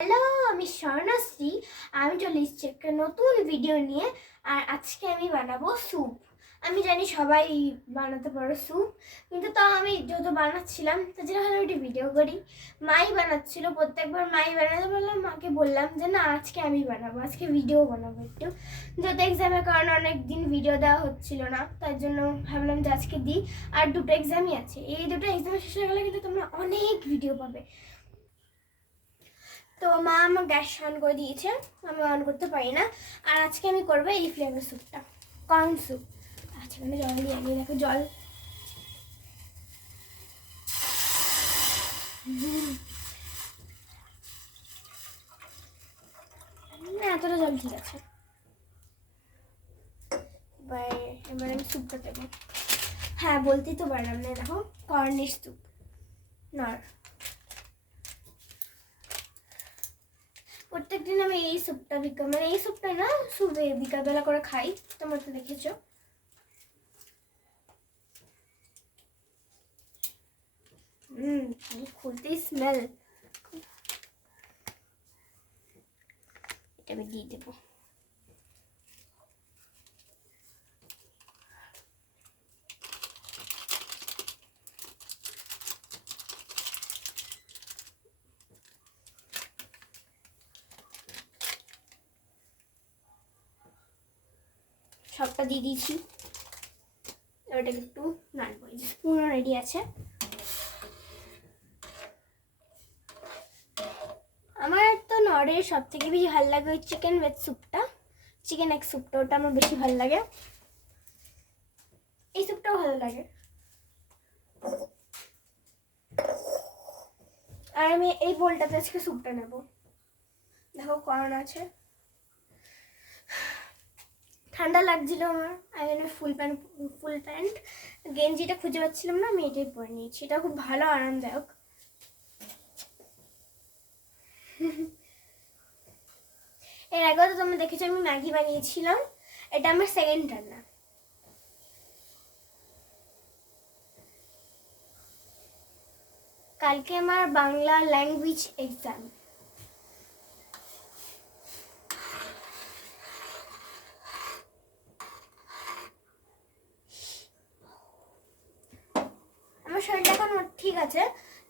Hello, আমি স্বর্ণশ্রী। আমি চলে এসেছি একটা নতুন ভিডিও নিয়ে। আর আজকে আমি বানাবো স্যুপ। আমি জানি সবাই বানাতে পারো স্যুপ, কিন্তু তাও আমি যত বানাচ্ছিলাম তো যেটা হলো একটু ভিডিও করি। মাই বানাচ্ছিল, প্রত্যেকবার মাই বানাতে বললাম, মাকে বললাম যে না আজকে আমি বানাবো, আজকে ভিডিও বানাবো একটু। যত এক্সামের কারণে অনেক দিন ভিডিও দেওয়া হচ্ছিল না, তার জন্য ভাবলাম যে আজকে দিই। আর দুটো এক্সামই আছে, এই দুটো এক্সাম শেষ হয়ে গেলে কিন্তু তোমরা অনেক ভিডিও পাবে। তো মা আমার গ্যাস অন করে দিয়েছে, আমি অন করতে পারি না। আর আজকে আমি করবো এই ফ্লেভার স্যুপটা, কর্ন স্যুপ। আচ্ছা, মানে জল দিয়ে আনিয়ে দেখো, জল না, এতটা জল ঠিক আছে। এবার এবার আমি স্যুপটা দেবো। হ্যাঁ, বলতেই তো পারলাম না, দেখো কর্নের স্যুপ। না, প্রত্যেকদিন আমি এই স্যুপটা মানে এই স্যুপটা না, স্যুপে বিকালবেলা করে খাই, তোমরা তো দেখেছো। খুলতেই স্মেল। এটা আমি দিয়ে দেবো। সবটা দিয়ে দিয়েছি, ওটাকে একটু নাড়বো। স্পুনও রেডি আছে। আমার তো নরের সব থেকে বেশি ভালো লাগে ওই চিকেন ভেজ স্যুপটা, চিকেন এগ স্যুপটা, ওটা আমার বেশি ভালো লাগে। এই স্যুপটাও ভালো লাগে। আর আমি এই বোলটাতে আজকে স্যুপটা নেব। দেখো কর্ন আছে। ঠান্ডা লাগছিল আমার, আমি ফুল প্যান্ট গেঞ্জিটা খুঁজে পাচ্ছিলাম না, আমি এটাই পরে নিয়েছি। এটা খুব ভালো, আরামদায়ক। এর আগেও তো তোমরা দেখেছো আমি ম্যাগি বানিয়েছিলাম, এটা আমার সেকেন্ড রান্না। কালকে আমার বাংলা ল্যাঙ্গুয়েজ এক্সাম। আমার শরীরটা এখন ঠিক আছে,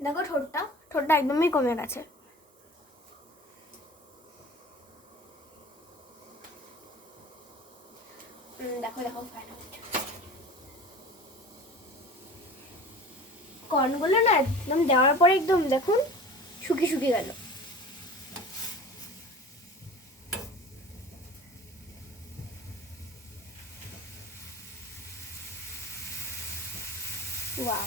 দেখো ঠোঁটটা একদমই কমে গেছে। দেখো দেখো কর্নগুলো না একদম দেওয়ার পরে একদম দেখুন শুকিয়ে গেল। ওয়াও,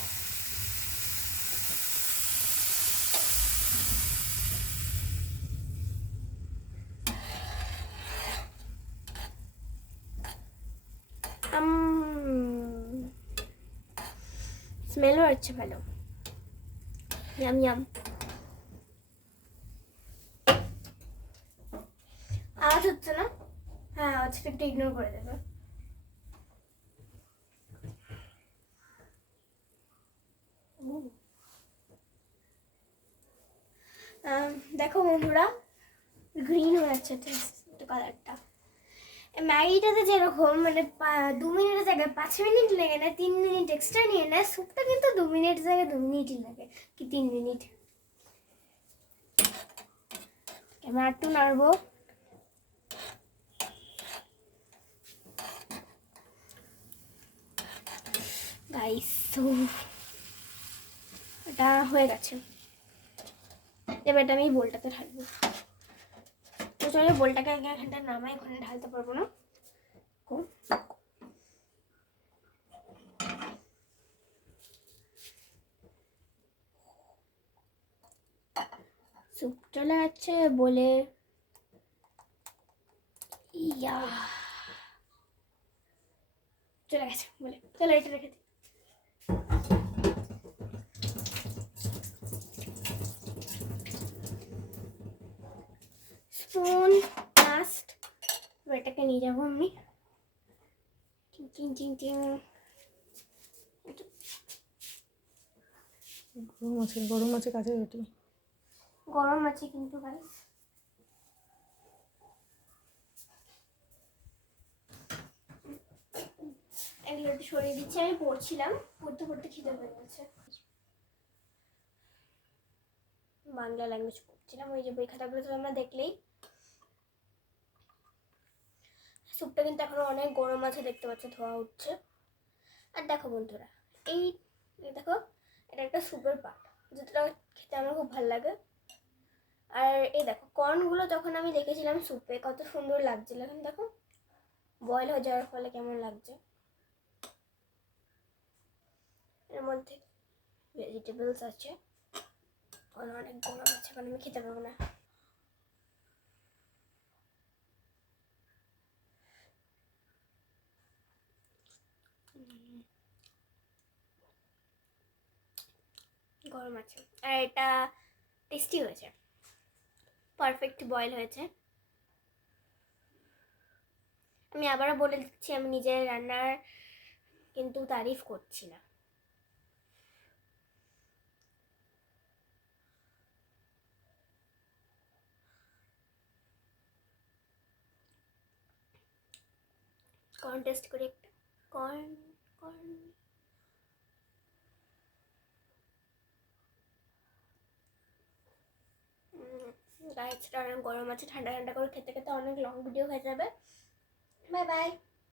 স্মেলও হচ্ছে ভালো, ইয়াম ইয়াম। আওয়াজ হচ্ছে না? হ্যাঁ, আওয়াজটা একটু ইগনোর করে দেবে। দেখো বন্ধুরা, গ্রিন হয়ে যাচ্ছে একটু কালারটা। ম্যাগিটাতে যেরকম মানে 2 মিনিটের জায়গায় 5 মিনিট লেগে নেয়, 3 মিনিট এক্সট্রা নিয়ে নেয়, স্যুপটা কিন্তু 2 মিনিটের জায়গায় 2 মিনিটই লাগে, কি 3 মিনিট। এবার একটু নাড়বো। গাইস, এটা হয়ে গেছে। এবার এটা আমি বোলটাতে ঢালবো। তো চলো বোলটাকে আগে এখানটা নামাই, ওখানে ঢালতে পারবো না। স্যুপ চলে যাচ্ছে বলে, ইয়া চলে গেছে বলে, চলো এটা রেখে দিই। স্পুন লাস্ট, এটাকে নিয়ে যাবো আমি। গরম আছে কাছে ওটি, গরম আছে কিন্তু গাইস। মধ্যে সরিয়ে দিচ্ছি। আমি পড়ছিলাম, পড়তে পড়তে খিদে পেয়ে গেছে। বাংলা ল্যাঙ্গুয়েজ পড়ছিলাম, ওই যে বই খাতাগুলো তো তোমরা দেখলেই। স্যুপটা কিন্তু এখনো অনেক গরম আছে, দেখতে পাচ্ছ ধোয়া উঠছে। আর দেখো বন্ধুরা, এই দেখো, এটা একটা স্যুপের পার্ট, যেটা খেতে আমার খুব ভালো লাগে। আর এই দেখো কর্নগুলো যখন আমি দেখেছিলাম স্যুপে কত সুন্দর লাগছিল, এখন দেখো বয়েল হয়ে যাওয়ার ফলে কেমন লাগছে। এর মধ্যে ভেজিটেবলস আছে, অনেক গরম আছে, কারণ আমি খেতে পারবো না। গরম আছে, আর এটা টেস্টি হয়েছে, পারফেক্ট বয়েল হয়েছে। আমি আবারও বলে দিচ্ছি, আমি নিজের রান্নার কিন্তু তারিফ করছি না। কর্ন টেস্ট করি একটা। কর্ন কর্ন গাইস, অনেক গরম আছে, ঠান্ডা ঠান্ডা করে খেতে খেতে অনেক লং ভিডিও হয়ে যাবে। Bye bye.